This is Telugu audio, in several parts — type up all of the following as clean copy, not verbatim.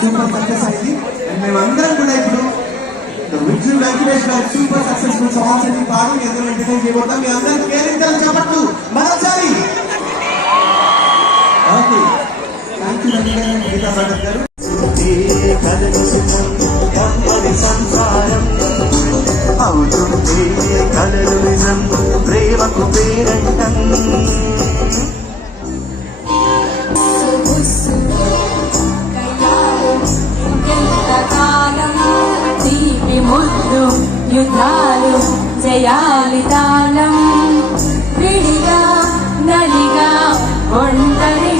సూపర్ సక్సెస్ అయింది. అండ్ మేమందరం కూడా ఇప్పుడు విజువల్ వెంకటేష్ గారి సూపర్ సక్సెస్ఫుల్ సాంగ్స్ అన్ని పాడి అందరూ ఎంటర్టైన్ చేయబోతాం. మీ అందరూ కేరింతలు చెప్పట్టు మరోసారి. ఓకే, థ్యాంక్ యూ రవి గారు, గీతా భగత్ గారు. కలలు నిజం ప్రేమకు పేరంటం. యుద్ధాలు జయాలి తాళం విడిగా నలిగా ఒంటరి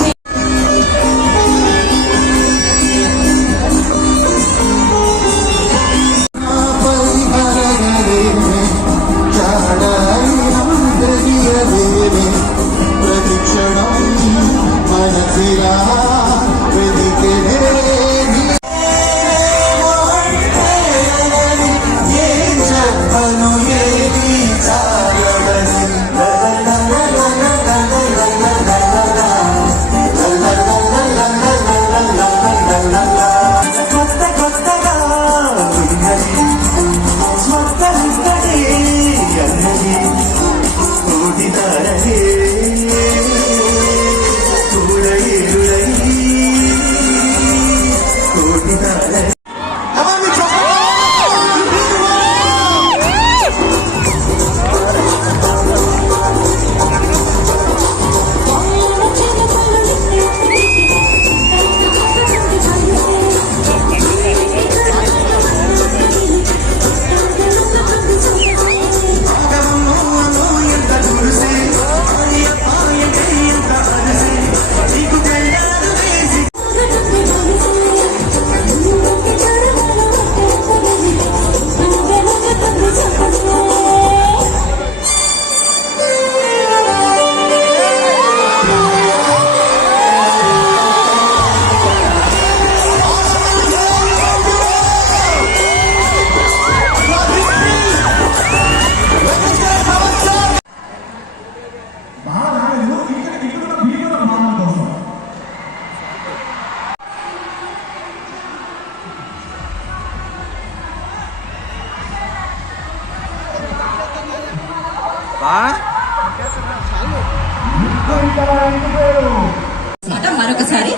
మరొకసారి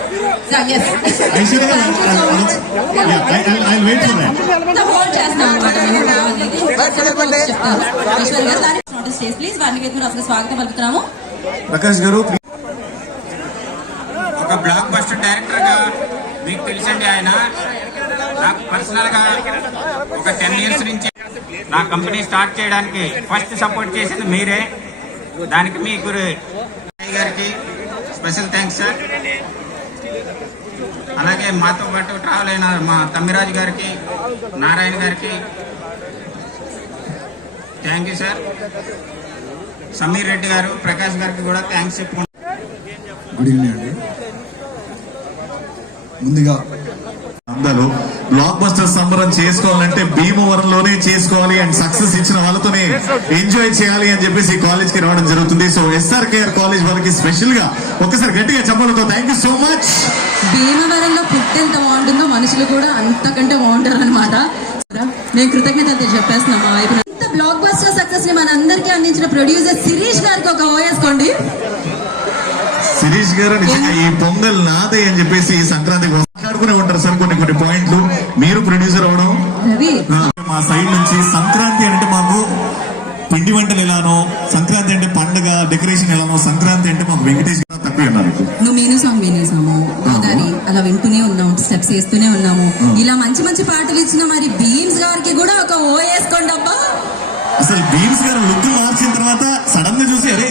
స్వాగతం పలుకుతున్నాము. ప్రకాష్ గారు, ఒక బ్లాక్ బస్టర్ డైరెక్టర్ గా మీకు తెలుసండి. ఆయన నాకు పర్సనల్ గా ఒక 10 years నుంచి నా కంపెనీ స్టార్ట్ చేయడానికి ఫస్ట్ సపోర్ట్ చేసింది మీరే. దానికి మీ గారికి స్పెషల్ థ్యాంక్స్ సార్. అలాగే మాతో పాటు ట్రావెల్ అయిన మా తమ్మిరాజు గారికి, నారాయణ గారికి thank you sir. Sameer Reddy గారు, ప్రకాష్ గారికి కూడా థ్యాంక్స్ చెప్పుకుంటాం. గుడ్ ఈవినింగ్ అండి. ముందుగా అందరూ బ్లాక్ బస్టర్ సంబరం చేసుకోవాలంటే భీమవరంలోనే చేసుకోవాలి అండ్ సక్సెస్ ఇచ్చిన వాళ్ళతోనే ఎంజాయ్ చేయాలి అని చెప్పేసి కాలేజ్ కి రావడం జరుగుతుంది. సో SRKR కాలేజ్ వాళ్ళకి స్పెషల్ గా ఒకసారి గట్టిగా చెప్పడంతో థ్యాంక్ యూ సో మచ్. భీమవరంలో ఫుడ్ ఎంత బాగుంటుందో మనుషులు కూడా అంతకంటే బాగుంటారు అనమాట. మేము కృతజ్ఞతలు చెప్పేస్తున్నాం. ఇంత బ్లాక్ బస్టర్ సక్సెస్ ని మన అందరికీ అందించిన ప్రొడ్యూసర్ శిరీష్ గారికి ఒక ఓయేసుకోండి. శిరీష్ గారు నిజంగా ఈ పొంగల్ నాదే అని చెప్పేసి సంక్రాంతికి మాట్లాడుకునే ఉంటారు సార్ కొన్ని పాయింట్లు. మీరు ప్రొడ్యూసర్ అవడం, మా సైడ్ నుంచి సంక్రాంతి అంటే మాకు పిండి వంటలు ఎలానో, సంక్రాంతి అంటే పండుగ డెకరేషన్ ఎలానో, సంక్రాంతి అంటే మాకు వెంకటేష్ గారు తప్పే ఉన్నారు. నువ్వు వినేసాము గోదావరి అలా వింటూనే ఉన్నాము, స్టెప్స్ వేస్తూనే ఉన్నాము. ఇలా మంచి మంచి పాటలు ఇచ్చిన మరి బీమ్స్ గారికి కూడా ఒక ఓయేసుకోండి అబ్బా. అసలు బీమ్స్ గారు లుక్ మార్చిన తర్వాత సడన్ గా చూసి అరే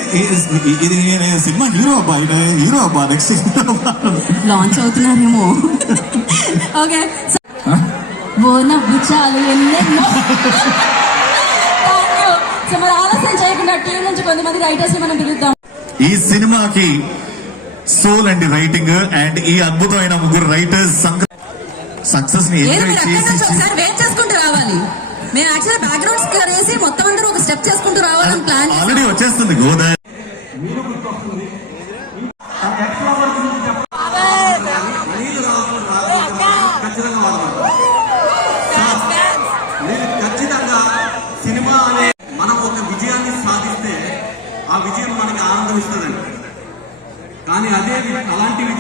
ఇది సినిమా హీరో అబ్బా నెక్స్ట్ లాంచ్ అవుతున్నారేమో. ఓకే, చాలు ఎన్నెన్నో. మరి ఆలస్యం చేయకుండా టీం నుంచి కొంతమంది రైటర్స్ మనం పిలుద్దాం. ఈ సినిమాకి సోల్ అండ్ రైటింగ్ అండ్ ఈ అద్భుతమైన ముగ్గురు రైటర్స్ సక్సెస్ ని వెయిట్ చేసుకుంటూ రావాలి. మేము యాక్చువల్ బ్యాక్గ్రౌండ్ స్కోర్ వేసి మొత్తం అందరూ ఒక స్టెప్ చేసుకుంటూ రావాలని ప్లాన్ ఆల్రెడీ వచ్చేస్తుంది గోదావరి.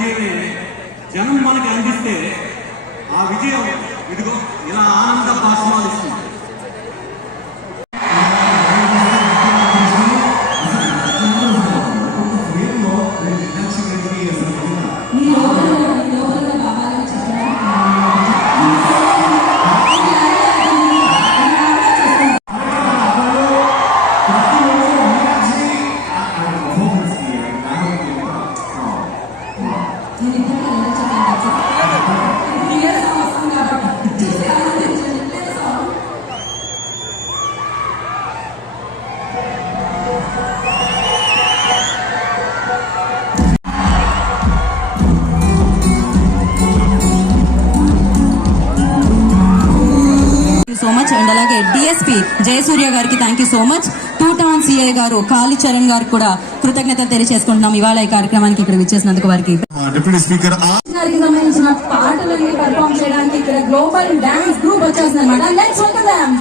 విజయమే జనం మనకి అందిస్తే ఆ విజయం ఇదిగో ఇలా ఆనంద భాషమాలిస్తుంది. So much. అండ్ అలాగే డిఎస్పీ జయసూర్య గారికి thank you so much. 2 town CI గారు కాళీచరణ్ గారికి కూడా కృతజ్ఞతలు తెలియజేసుకుంటున్నాం ఇవాళ ఈ కార్యక్రమానికి ఇక్కడ విచ్చేసినందుకు. వారికి డిప్యూటీ స్పీకర్ గారికి సంబంధించిన పాటలని పర్ఫామ్ చేయడానికి ఇక్కడ గ్లోబల్ డాన్స్ గ్రూప్ వచ్చేస్తుంది అనమాట. Let's welcome them.